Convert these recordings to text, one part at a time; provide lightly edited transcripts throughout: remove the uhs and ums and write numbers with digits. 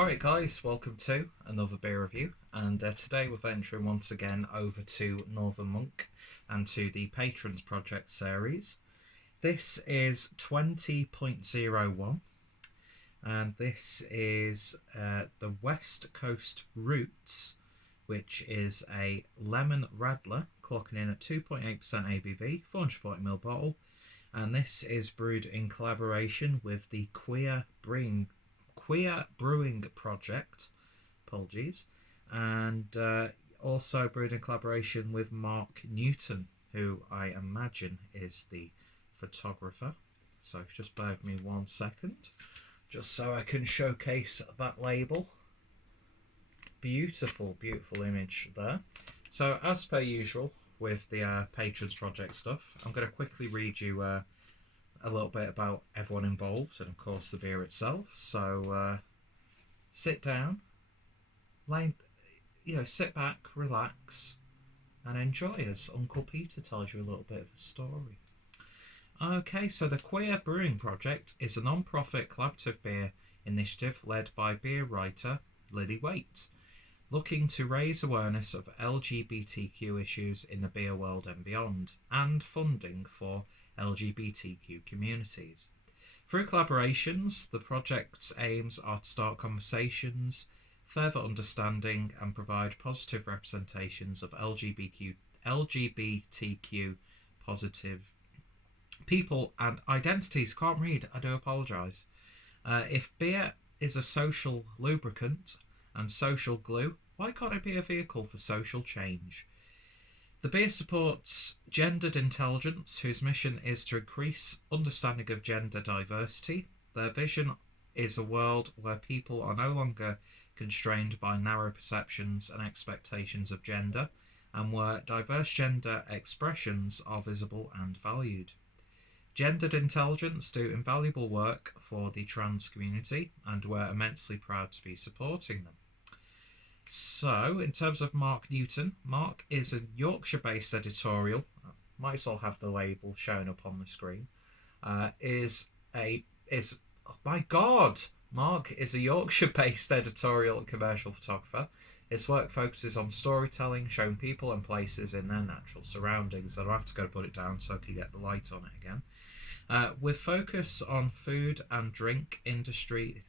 Alright guys, welcome to another beer review, and today we're venturing once again over to Northern Monk and to the Patrons Project series. This is 20.01 and this is the West Coast Roots, which is a lemon radler clocking in at 2.8% ABV, 440ml bottle, and this is brewed in collaboration with the Queer Brewing Project, apologies, and also brewed in collaboration with Mark Newton, who I imagine is the photographer. So just bear with me 1 second, just so I can showcase that label. Beautiful, beautiful image there. So as per usual with the Patrons Project stuff, I'm going to quickly read you a little bit about everyone involved and of course the beer itself. So sit down, sit back, relax, and enjoy as Uncle Peter tells you a little bit of a story. Okay, so the Queer Brewing Project is a non-profit collaborative beer initiative led by beer writer Lily Waite, looking to raise awareness of LGBTQ issues in the beer world and beyond, and funding for LGBTQ communities. Through collaborations, the project's aims are to start conversations, further understanding, and provide positive representations of LGBTQ positive people and identities. Can't read, I do apologise. If beer is a social lubricant and social glue, why can't it be a vehicle for social change? The beer supports gendered intelligence, whose mission is to increase understanding of gender diversity. Their vision is a world where people are no longer constrained by narrow perceptions and expectations of gender, and where diverse gender expressions are visible and valued. Gendered Intelligence do invaluable work for the trans community, and we're immensely proud to be supporting them. So, in terms of Mark Newton, Mark is a Yorkshire-based editorial. Might as well have the label shown up on the screen. Mark is a Yorkshire-based editorial and commercial photographer. His work focuses on storytelling, showing people and places in their natural surroundings. I'll have to go put it down so I can get the light on it again. With focus on food and drink industry,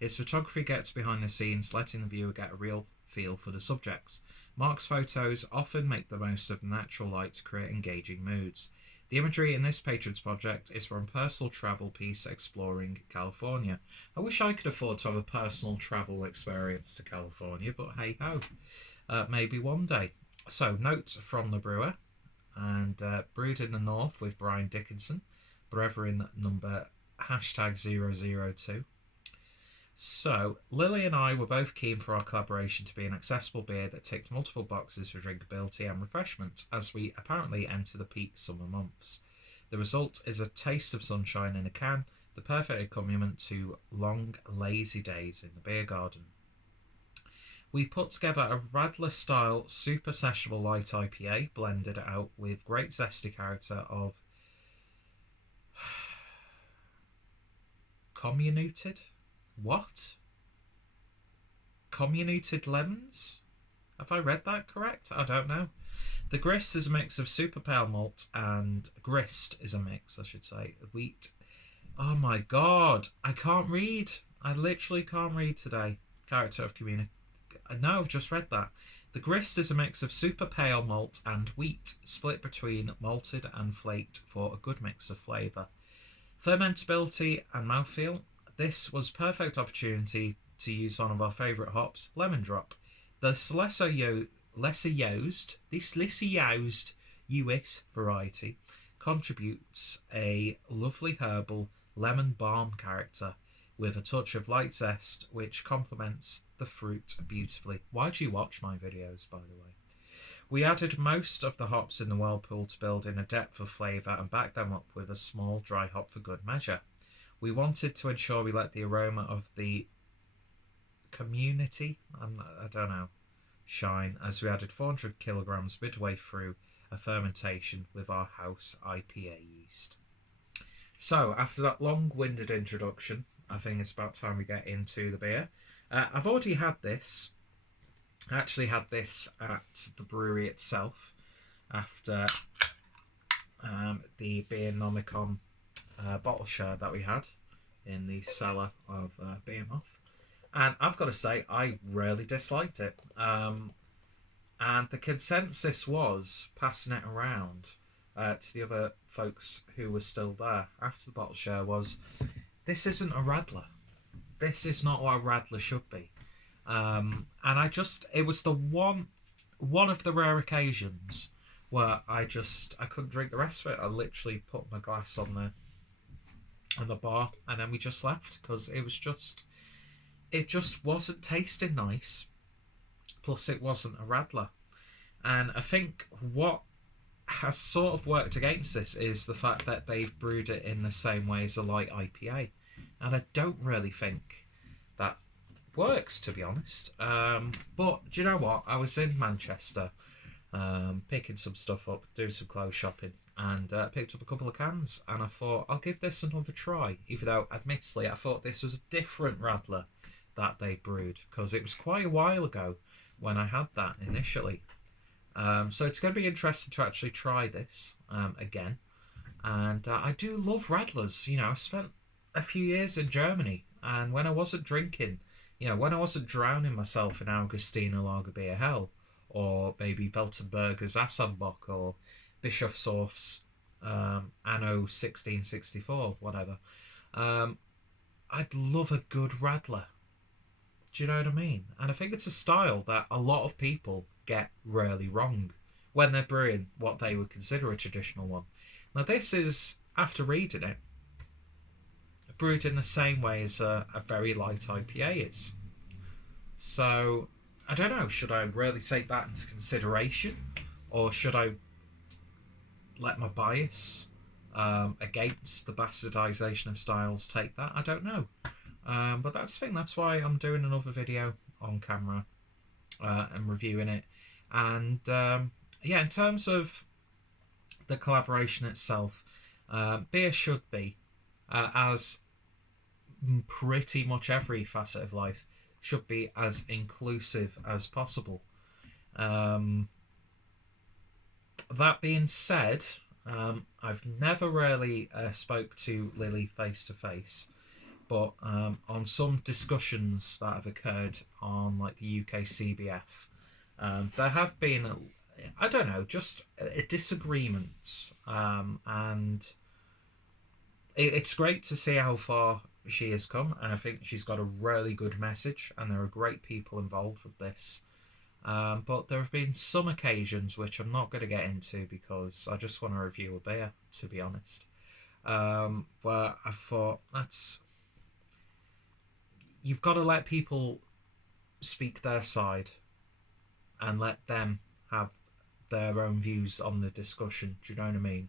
his photography gets behind the scenes, letting the viewer get a real feel for the subjects. Mark's photos often make the most of natural light to create engaging moods. The imagery in this Patrons project is from a personal travel piece exploring California. I wish I could afford to have a personal travel experience to California, but hey ho, maybe one day. So, notes from the brewer, and brewed in the north with Brian Dickinson, Brethren number #002. So, Lily and I were both keen for our collaboration to be an accessible beer that ticked multiple boxes for drinkability and refreshment as we apparently enter the peak summer months. The result is a taste of sunshine in a can, the perfect accompaniment to long, lazy days in the beer garden. We put together a Radler-style super sessionable light IPA, blended out with great zesty character of comminuted? What? Comminuted lemons? Have I read that correct? I don't know. The grist is a mix of super pale malt and wheat. Oh my god, I can't read. I literally can't read today. Character of community. No, I've just read that. The grist is a mix of super pale malt and wheat, split between malted and flaked for a good mix of flavour. Fermentability and mouthfeel. This was a perfect opportunity to use one of our favourite hops, Lemon Drop. This lesser used US variety contributes a lovely herbal lemon balm character with a touch of light zest, which complements the fruit beautifully. Why do you watch my videos, by the way? We added most of the hops in the whirlpool to build in a depth of flavour and backed them up with a small dry hop for good measure. We wanted to ensure we let the aroma of the community, shine as we added 400 kilograms midway through a fermentation with our house IPA yeast. So, after that long-winded introduction, I think it's about time we get into the beer. I've already had this. I actually had this at the brewery itself after the Beer Nomicon bottle share that we had in the cellar of Behemoth. And I've got to say, I really disliked it. And the consensus was, passing it around to the other folks who were still there after the bottle share, was, this isn't a Radler. This is not what a Radler should be. And it was the one of the rare occasions where I couldn't drink the rest of it. I literally put my glass on the bar, and then we just left because it just wasn't tasting nice. Plus, it wasn't a Radler. And I think what has sort of worked against this is the fact that they've brewed it in the same way as a light IPA. And I don't really think that works, to be honest. But do you know what? I was in Manchester picking some stuff up, doing some clothes shopping, and picked up a couple of cans, and I thought, I'll give this another try, even though, admittedly, I thought this was a different Radler that they brewed, because it was quite a while ago when I had that initially. So it's going to be interesting to actually try this again. And I do love Radlers. You know, I spent a few years in Germany, and when I wasn't drinking, when I wasn't drowning myself in Augustiner Lagerbier Hell, or maybe Weltenberger's Assenbock, or Bischofshoff's Anno 1664, whatever, I'd love a good Radler. Do you know what I mean? And I think it's a style that a lot of people get really wrong when they're brewing what they would consider a traditional one. Now, this is, after reading it, brewed in the same way as a very light IPA is. So, I don't know, should I really take that into consideration? Or should I let my bias against the bastardization of styles take that? I don't know. But that's why I'm doing another video on camera and reviewing it. And in terms of the collaboration itself, beer should be, as pretty much every facet of life, should be as inclusive as possible. That being said, I've never really spoke to Lily face to face. But on some discussions that have occurred on like the UK CBF, there have been, I don't know, just disagreements. And it's great to see how far she has come. And I think she's got a really good message. And there are great people involved with this. But there have been some occasions which I'm not going to get into because I just want to review a beer, to be honest. Where I thought, you've got to let people speak their side and let them have their own views on the discussion. Do you know what I mean?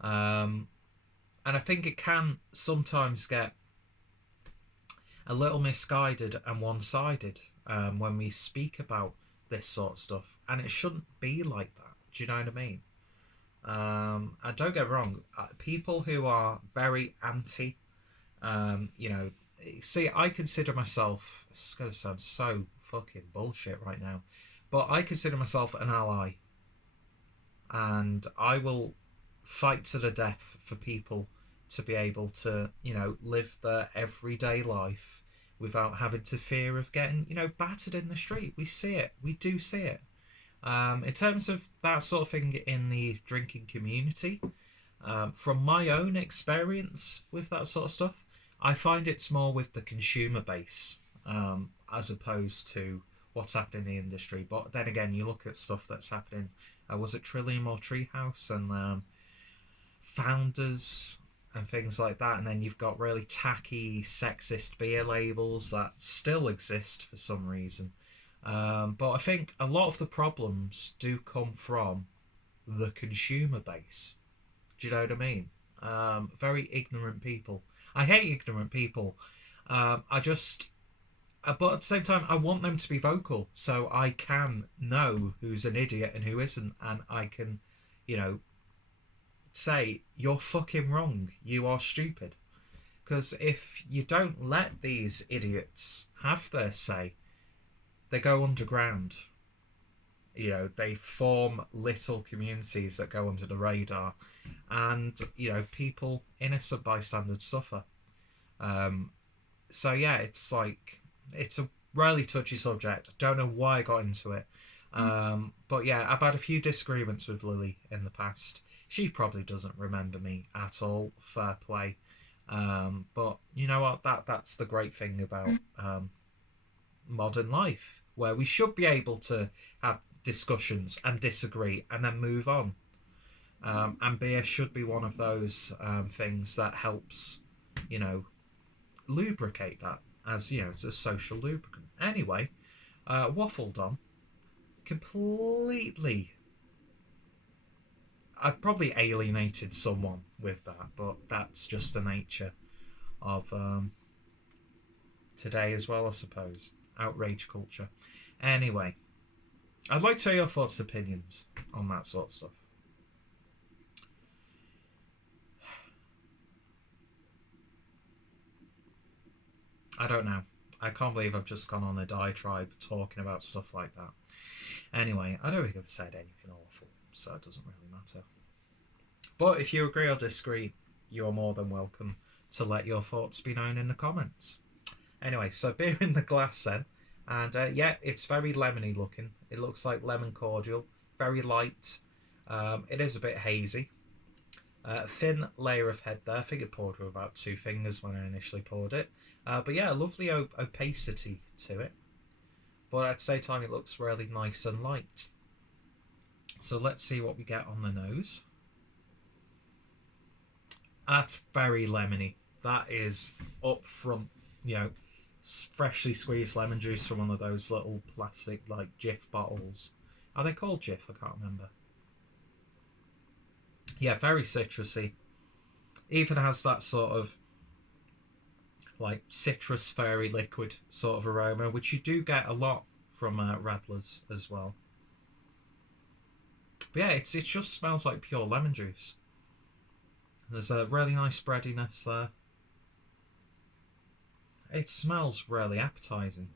And I think it can sometimes get a little misguided and one-sided when we speak about this sort of stuff. And it shouldn't be like that. Do you know what I mean? And don't get me wrong, people who are very anti, see, I consider myself, it's going to sound so fucking bullshit right now, but I consider myself an ally. And I will fight to the death for people to be able to, live their everyday life without having to fear of getting, battered in the street. We see it. We do see it. In terms of that sort of thing in the drinking community, from my own experience with that sort of stuff, I find it's more with the consumer base as opposed to what's happening in the industry. But then again, you look at stuff that's happening. Was it Trillium or Treehouse and Founders and things like that? And then you've got really tacky, sexist beer labels that still exist for some reason. But I think a lot of the problems do come from the consumer base. Do you know what I mean? Very ignorant people. I hate ignorant people. But at the same time, I want them to be vocal so I can know who's an idiot and who isn't, and I can, say you're fucking wrong. You are stupid. Because if you don't let these idiots have their say, they go underground. You know, they form little communities that go under the radar, and you know, people, innocent bystanders, suffer. So yeah, it's like, it's a really touchy subject. I don't know why I got into it. But yeah, I've had a few disagreements with Lily in the past. She probably doesn't remember me at all. Fair play. But you know what? That's the great thing about modern life, where we should be able to have discussions and disagree and then move on. And beer should be one of those things that helps, you know, lubricate that, as you know, it's a social lubricant. Anyway, waffled on completely. I've probably alienated someone with that, but that's just the nature of today as well, I suppose. Outrage culture. Anyway, I'd like to hear your thoughts and opinions on that sort of stuff. I don't know. I can't believe I've just gone on a diatribe talking about stuff like that. Anyway, I don't think I've said anything awful, so it doesn't really matter. But if you agree or disagree, you're more than welcome to let your thoughts be known in the comments. Anyway, so beer in the glass then. And yeah, it's very lemony looking. It looks like lemon cordial. Very light. It is a bit hazy. Thin layer of head there. I think it poured with about 2 fingers when I initially poured it. But yeah, a lovely opacity to it. But at the same time, it looks really nice and light. So let's see what we get on the nose. That's very lemony. That is up front, you know, freshly squeezed lemon juice from one of those little plastic, like, Jif bottles. Are they called Jif? I can't remember. Yeah, very citrusy. Even has that sort of, like, citrus fairy liquid sort of aroma, which you do get a lot from Radlers as well. But yeah, it just smells like pure lemon juice. There's a really nice breadiness there. It smells really appetizing.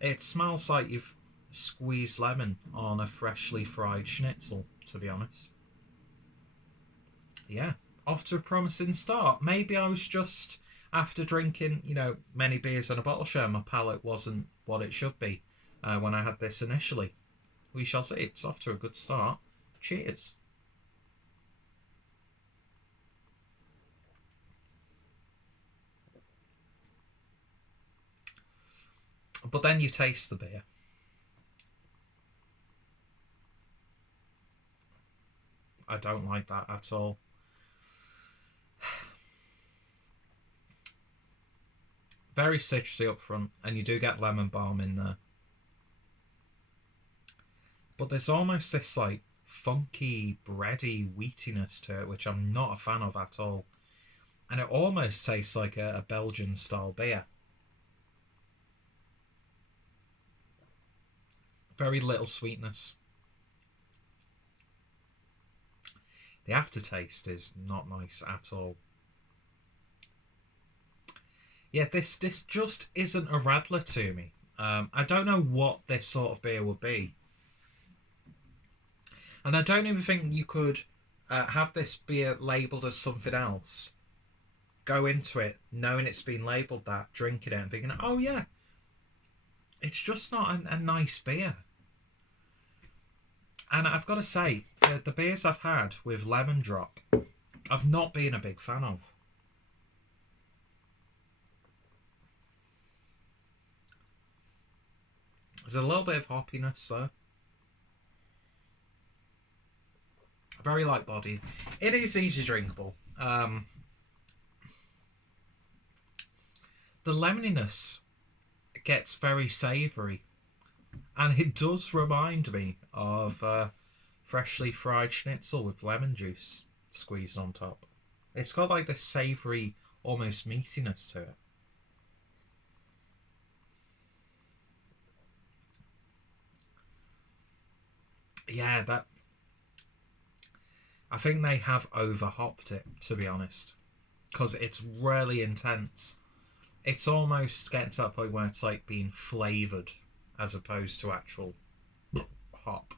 It smells like you've squeezed lemon on a freshly fried schnitzel, to be honest. Yeah, off to a promising start. Maybe I was just, after drinking, you know, many beers and a bottle share, my palate wasn't what it should be when I had this initially. We shall see. It's off to a good start. Cheers. But then you taste the beer. I don't like that at all. Very citrusy up front, and you do get lemon balm in there. But there's almost this, like, funky, bready wheatiness to it, which I'm not a fan of at all. And it almost tastes like a Belgian-style beer. Very little sweetness. The aftertaste is not nice at all. Yeah, this just isn't a Radler to me. I don't know what this sort of beer would be. And I don't even think you could have this beer labelled as something else. Go into it knowing it's been labelled that, drinking it and thinking, oh yeah, it's just not a nice beer. And I've got to say, the beers I've had with lemon drop, I've not been a big fan of. There's a little bit of hoppiness though. Very light body. It is easy drinkable. The lemoniness gets very savoury. And it does remind me of freshly fried schnitzel with lemon juice squeezed on top. It's got like this savoury, almost meatiness to it. Yeah, that... I think they have over-hopped it, to be honest, because it's really intense. It's almost getting to that point where it's like being flavoured as opposed to actual hop.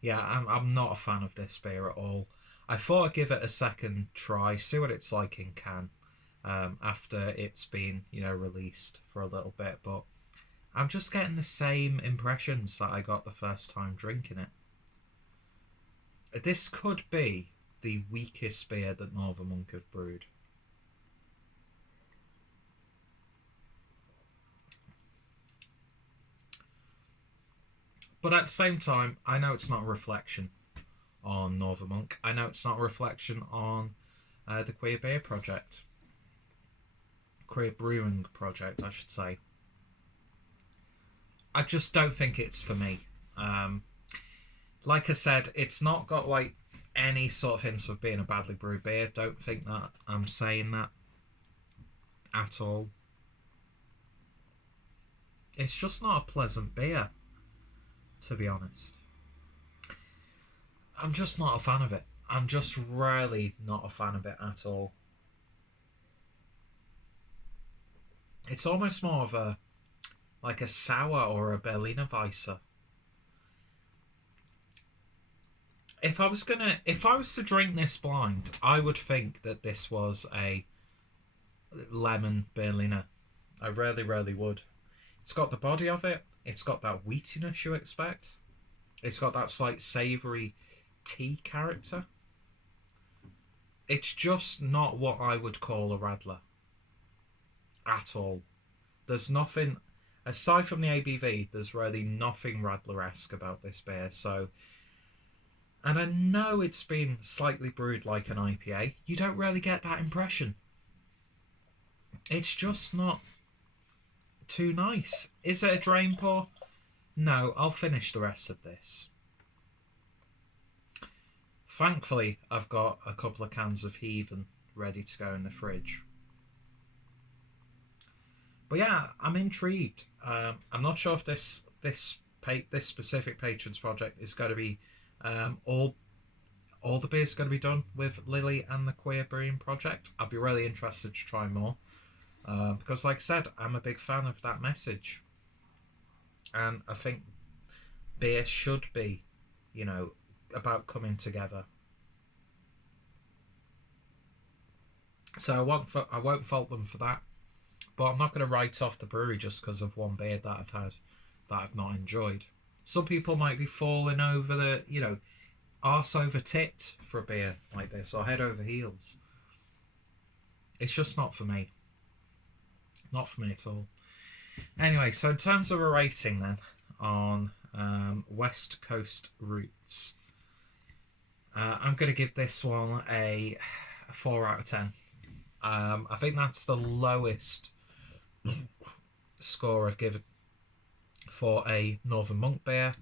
Yeah, I'm not a fan of this beer at all. I thought I'd give it a second try, see what it's like in can, after it's been, released for a little bit, but I'm just getting the same impressions that I got the first time drinking it. This could be the weakest beer that Northern Monk have brewed. But at the same time, I know it's not a reflection on Northern Monk. I know it's not a reflection on the Queer Beer Project. Queer Brewing Project, I should say. I just don't think it's for me. Like I said, it's not got like any sort of hints of being a badly brewed beer. Don't think that I'm saying that at all. It's just not a pleasant beer, to be honest. I'm just not a fan of it. I'm just really not a fan of it at all. It's almost more of a like a sour or a Berliner Weisse. If I was to drink this blind, I would think that this was a lemon Berliner. I really, really would. It's got the body of it. It's got that wheatiness you expect. It's got that slight savoury tea character. It's just not what I would call a Radler. At all. There's nothing, aside from the ABV, there's really nothing Radler-esque about this beer. So, and I know it's been slightly brewed like an IPA. You don't really get that impression. It's just not too nice. Is it a drain pour? No, I'll finish the rest of this. Thankfully, I've got a couple of cans of Heathen ready to go in the fridge. But yeah, I'm intrigued. I'm not sure if this specific Patrons project is going to be all the beers going to be done with Lily and the Queer Brewing Project. I'd be really interested to try more because, like I said, I'm a big fan of that message, and I think beer should be, about coming together. So I won't fault them for that. But I'm not going to write off the brewery just because of one beer that I've had that I've not enjoyed. Some people might be falling over the, arse over tit for a beer like this, or head over heels. It's just not for me. Not for me at all. Anyway, so in terms of a rating then, on West Coast Roots, I'm going to give this one a 4 out of 10. I think that's the lowest score I've given for a Northern Monk beer,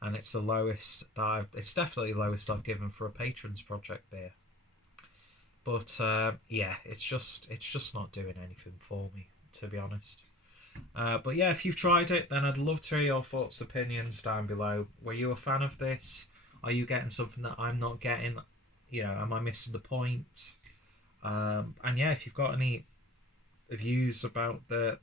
and it's the lowest that it's definitely the lowest I've given for a Patrons Project beer. But yeah, it's just not doing anything for me, to be honest. But yeah, if you've tried it, then I'd love to hear your thoughts, opinions down below. Were you a fan of this? Are you getting something that I'm not getting? Am I missing the point? And yeah, if you've got any views about the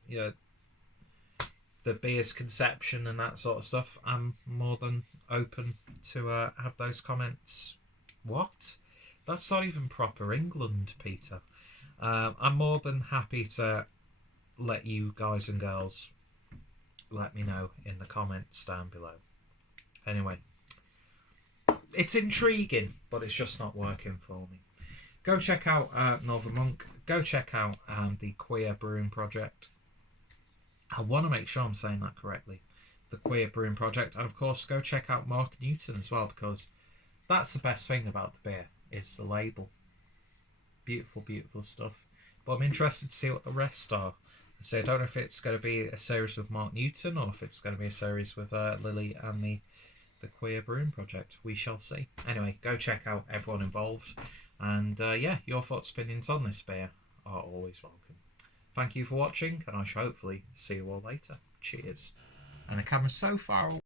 beer's conception and that sort of stuff, I'm more than open to have those comments. What? That's not even proper England, Peter. I'm more than happy to let you guys and girls let me know in the comments down below. Anyway, it's intriguing, but it's just not working for me. Go check out Northern Monk. Go check out the Queer Brewing Project. I want to make sure I'm saying that correctly. The Queer Brewing Project. And of course, go check out Mark Newton as well, because that's the best thing about the beer, is the label. Beautiful, beautiful stuff. But I'm interested to see what the rest are. So I don't know if it's going to be a series with Mark Newton or if it's going to be a series with Lily and the Queer Brewing Project. We shall see. Anyway, go check out everyone involved. And yeah, your thoughts, opinions on this beer are always welcome. Thank you for watching, and I shall hopefully see you all later. Cheers. And the camera's so far away.